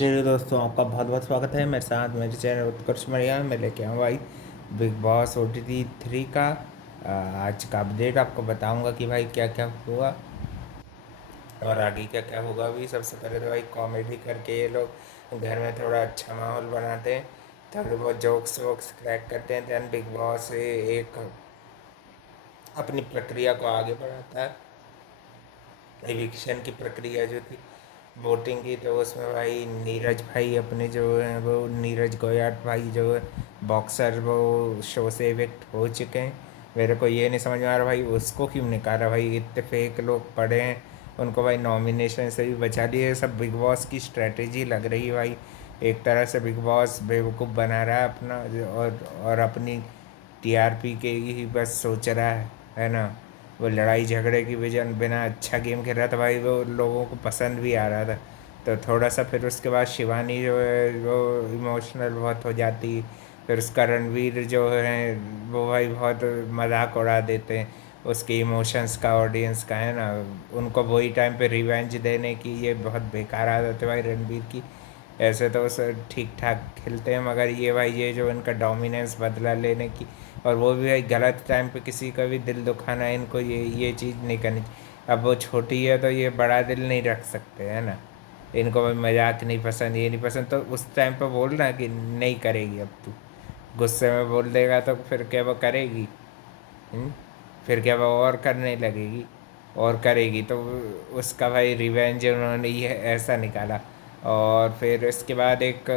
चलिए दोस्तों, आपका बहुत बहुत स्वागत है मेरे साथ मेरे चैनल उत्कर्ष मरिया मैं लेके आऊँ भाई बिग बॉस OTT 3 का आज का अपडेट आपको बताऊंगा कि भाई क्या क्या हुआ और आगे क्या क्या होगा। भी सबसे पहले तो भाई कॉमेडी करके ये लोग घर में थोड़ा अच्छा माहौल बनाते हैं, थोड़े बहुत जोक्स वोक्स क्रैक करते हैं। दैन बिग बॉस एक अपनी प्रक्रिया को आगे बढ़ाता है। एविक्शन की प्रक्रिया जो थी वोटिंग की, तो उसमें भाई नीरज भाई अपने जो है वो नीरज गोयाट भाई जो है बॉक्सर, वो शो से इविक्ट हो चुके हैं। मेरे को ये नहीं समझ में आ रहा भाई उसको क्यों निकाला। भाई इतने फेक लोग पड़े हैं, उनको भाई नॉमिनेशन से भी बचा लिए। सब बिग बॉस की स्ट्रेटेजी लग रही है भाई। एक तरह से बिग बॉस बेवकूफ़ बना रहा है अपना, और अपनी TRP के ही बस सोच रहा है ना। वो लड़ाई झगड़े की वजह बिना अच्छा गेम खेल रहा था भाई, वो लोगों को पसंद भी आ रहा था। तो थोड़ा सा फिर उसके बाद शिवानी जो है वो इमोशनल बहुत हो जाती। फिर उसका रणवीर जो है वो भाई बहुत मजाक उड़ा देते हैं उसके इमोशंस का, ऑडियंस का, है ना। उनको वही टाइम पे रिवेंज देने की ये बहुत बेकार आदत है भाई रणवीर की। ऐसे तो सब ठीक ठाक खेलते हैं, मगर ये भाई ये जो इनका डोमिनेंस बदला लेने की, और वो भी भाई गलत टाइम पे किसी का भी दिल दुखाना, इनको ये चीज़ नहीं करनी। अब वो छोटी है तो ये बड़ा दिल नहीं रख सकते, है ना। इनको भाई मजाक नहीं पसंद, ये नहीं पसंद, तो उस टाइम पे बोलना कि नहीं करेगी अब तू। गुस्से में बोल देगा तो फिर क्या वो करेगी? हम्म? फिर क्या वो और करने लगेगी और करेगी, तो उसका भाई रिवेंज उन्होंने ये ऐसा निकाला। और फिर इसके बाद एक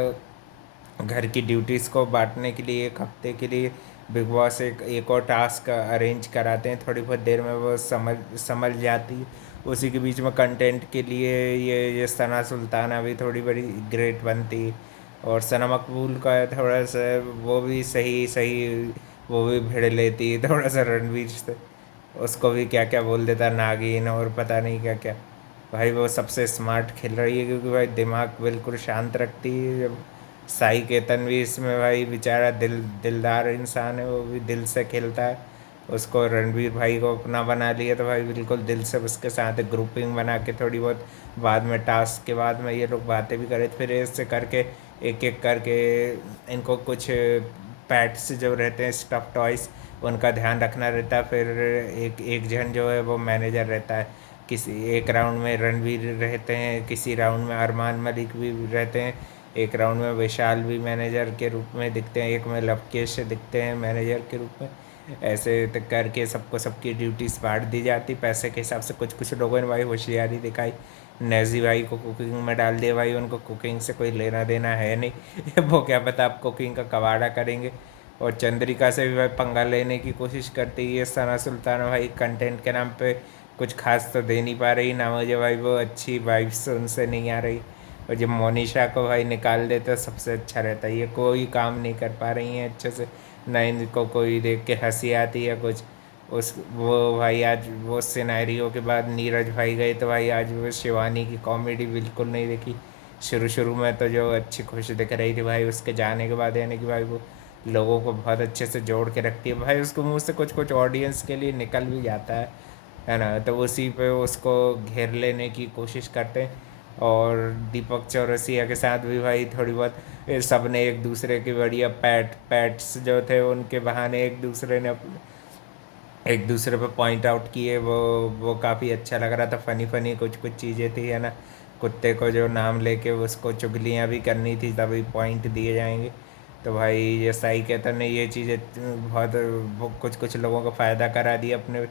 घर की ड्यूटीज़ को बांटने के लिए एक हफ्ते के लिए बिग बॉस एक और टास्क अरेंज कराते हैं। थोड़ी बहुत देर में वो समझ जाती है। उसी के बीच में कंटेंट के लिए ये सना सुल्ताना भी थोड़ी बड़ी ग्रेट बनती है। और सना मकबूल का थोड़ा सा वो भी सही सही, वो भी भिड़ लेती है थोड़ा सा रणवीर से। उसको भी क्या क्या बोल देता नागिन और पता नहीं क्या क्या। भाई वो सबसे स्मार्ट खेल रही है क्योंकि भाई दिमाग बिल्कुल शांत रखती है। जब साई केतन भी इसमें भाई बेचारा दिलदार इंसान है, वो भी दिल से खेलता है। उसको रणवीर भाई को अपना बना लिया तो भाई बिल्कुल दिल से उसके साथ ग्रुपिंग बना के थोड़ी बहुत बाद में टास्क के बाद में ये लोग बातें भी करे, फिर इससे करके एक एक करके इनको कुछ पैट्स जो रहते हैं स्टफ टॉयज, उनका ध्यान रखना रहता है। फिर एक एक जन जो है वो मैनेजर रहता है। किसी एक राउंड में रणवीर रहते हैं, किसी राउंड में अरमान मलिक भी रहते हैं, एक राउंड में विशाल भी मैनेजर के रूप में दिखते हैं, एक में लवकेश दिखते हैं मैनेजर के रूप में। ऐसे करके सबको सबकी ड्यूटीज बांट दी जाती पैसे के हिसाब से। कुछ कुछ लोगों ने भाई होशियारी दिखाई, नेजी भाई को कुकिंग में डाल दिया। भाई उनको कुकिंग से कोई लेना देना है नहीं वो क्या पता आप कुकिंग का कबाड़ा करेंगे। और चंद्रिका से भी भाई पंगा लेने की कोशिश करती है सना सुल्ताना। भाई कंटेंट के नाम पे कुछ खास तो दे नहीं पा रही ना मुझे भाई, वो अच्छी वाइब्स उनसे नहीं आ रही। और जब मोनिशा को भाई निकाल दे तो सबसे अच्छा रहता है। ये कोई काम नहीं कर पा रही हैं अच्छे से, ना इनको कोई देख के हंसी आती है कुछ। उस वो भाई आज वो सिनेरियो के बाद नीरज भाई गए तो भाई आज वो शिवानी की कॉमेडी बिल्कुल नहीं देखी। शुरू शुरू में तो जो अच्छी खुश दिख रही थी भाई, उसके जाने के बाद यानी कि भाई वो लोगों को बहुत अच्छे से जोड़ के रखती है भाई। उसको मुँह से कुछ कुछ ऑडियंस के लिए निकल भी जाता है ना। तो उसी पे उसको घेर लेने की कोशिश करते हैं। और दीपक चौरसिया के साथ भी भाई थोड़ी बहुत सब ने एक दूसरे के बढ़िया पैट्स जो थे उनके बहाने एक दूसरे पे पॉइंट आउट किए। वो काफ़ी अच्छा लग रहा था, फ़नी फ़नी कुछ कुछ चीज़ें थी, है ना। कुत्ते को जो नाम लेके उसको चुगलियाँ भी करनी थी तभी पॉइंट दिए जाएंगे। तो भाई ये साई कहता ने ये चीज़ें बहुत कुछ कुछ लोगों को फ़ायदा करा दिया अपने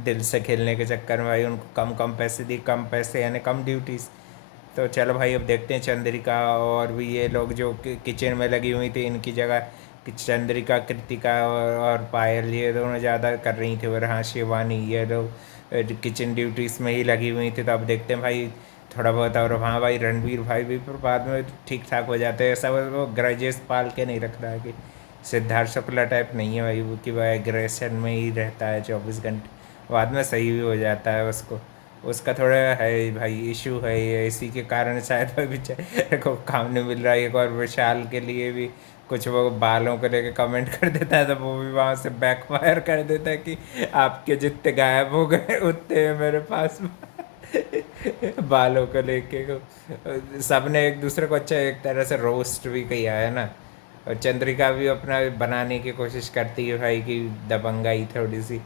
दिल से खेलने के चक्कर में। भाई उनको कम कम पैसे दी, कम पैसे यानी कम ड्यूटीज़। तो चलो भाई अब देखते हैं चंद्रिका और भी ये लोग जो किचन में लगी हुई थी इनकी जगह कि चंद्रिका, कृतिका और पायल ये दोनों ज़्यादा कर रही थी, और हाँ शिवानी ये लोग किचन ड्यूटीज़ में ही लगी हुई थी। तो अब देखते हैं भाई थोड़ा बहुत। और हाँ भाई रणवीर भाई भी फिर बाद में ठीक ठाक हो जाते हैं। ऐसा वो ग्रजेस पाल के नहीं रख रहा है कि सिद्धार्थ शुक्ला टाइप नहीं है भाई, वो कि भाई एग्रेशन में ही रहता है 24 घंटे। बाद में सही भी हो जाता है उसको। उसका थोड़ा है भाई इशू है ये, इसी के कारण शायद भाई बेचारे को काम नहीं मिल रहा है। एक और विशाल के लिए भी कुछ वो बालों को लेके कमेंट कर देता है तो वो भी वहाँ से बैकफायर कर देता है कि आपके जितने गायब हो गए उतने हैं मेरे पास बालों को लेके सबने एक दूसरे को अच्छा एक तरह से रोस्ट भी किया है ना। और चंद्रिका भी अपना बनाने की कोशिश करती है भाई कि दबंगाई थोड़ी सी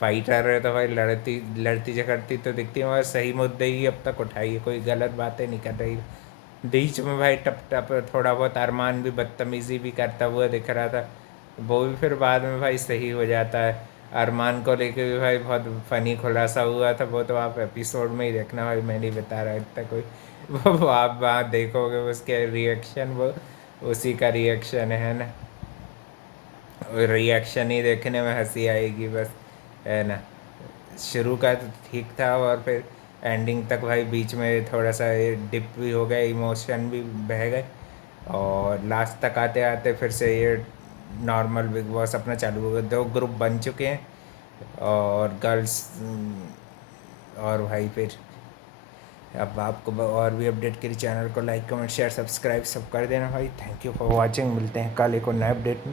फाइटर है तो भाई लड़ती लड़ती झगड़ती तो दिखती है, मगर सही मुद्दे ही अब तक उठाई है, कोई गलत बातें नहीं कर रही। बीच में भाई टप टप थोड़ा बहुत अरमान भी बदतमीजी भी करता हुआ दिख रहा था, वो भी फिर बाद में भाई सही हो जाता है। अरमान को लेके भी भाई बहुत फनी खुलासा हुआ था, वो तो आप एपिसोड में ही देखना भाई, मैं नहीं बता रहा इतना कोई। वो आप वहाँ देखोगे उसके रिएक्शन, वो उसी का रिएक्शन है ना। रिएक्शन ही देखने में हंसी आएगी बस, है ना। शुरू का तो ठीक था और फिर एंडिंग तक भाई बीच में थोड़ा सा ये डिप भी हो गया, इमोशन भी बह गए। और लास्ट तक आते आते फिर से ये नॉर्मल बिग बॉस अपना चालू हो गया, 2 ग्रुप बन चुके हैं। और गर्ल्स और भाई फिर अब आपको और भी अपडेट के लिए चैनल को लाइक कमेंट शेयर सब्सक्राइब सब कर देना भाई। थैंक यू फॉर वॉचिंग, मिलते हैं कल एक और नए अपडेट में।